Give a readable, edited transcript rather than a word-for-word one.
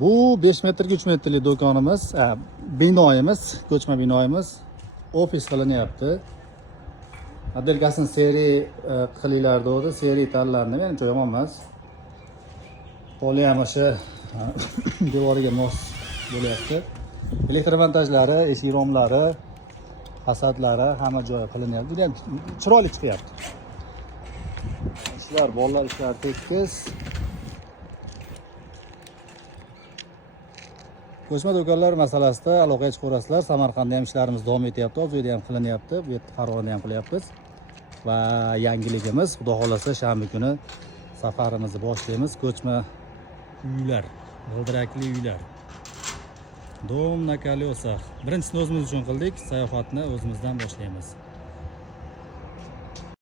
Bu 5 metrga 3 metrlik do'konimiz, binoyimiz, ko'chma binoyimiz ofis qilinyapti. Modelkasini seriy qilinglar dedi, seriy tanlandi, menimcha yomon emas. Poli ham o'sha devoriga mos bo'lyapti. Elektr montajlari, eshik romlari, fasadlari hamma joyi qilinyapti. Juda ham chiroyli chiqyapti. Ishlar, bolalar ishlari tekis. Ko'chma do'konlar masalasida aloqaga chiqaverasizlar. Samarqandda ham ishlarimiz davom etyapti, O'zbekda ham qilinyapti, bu yerda Farg'onada ham qilyapmiz. Va yangiligimiz, xudo xolasa shanba kuni safarimizni boshlaymiz. Ko'chma uylar, g'ildirakli uylar. Dom na колесах. Birinchisini o'zimiz uchun qildik, sayohatni o'zimizdan boshlaymiz.